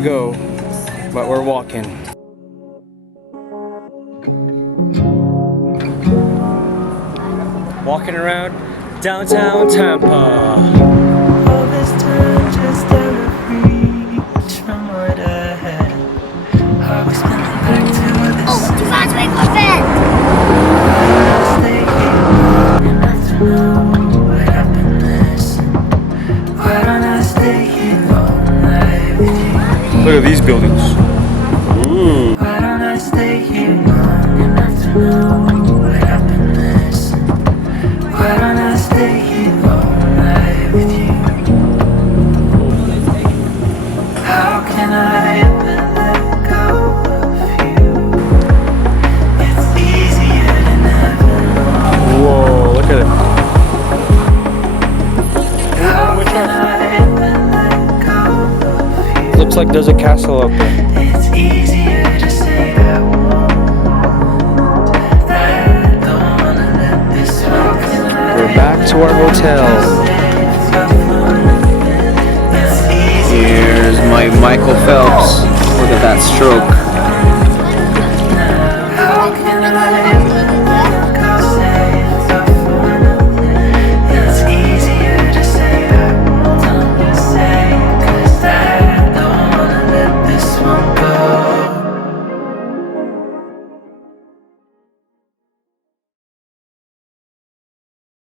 go, but we're walking. Walking around downtown Tampa. All this time just out of reach from what I had. I was spinning back to this. Oh, tu faz bem com a fé! Stay here long enough to know what happiness. Why don't I stay here all night with you? Look at these buildings. Ooh. Why don't I stay here long enough to know what happiness? Why don't I stay here all night with you? How can I ever let go of you? It's easier to never know. Whoa, look at it. How can I ever let go of you? Looks like there's a castle up there. It's easier to say I won't. I don't wanna let this walk tonight. We're back to our hotel. Here's my Michael Phelps. Look at that stroke.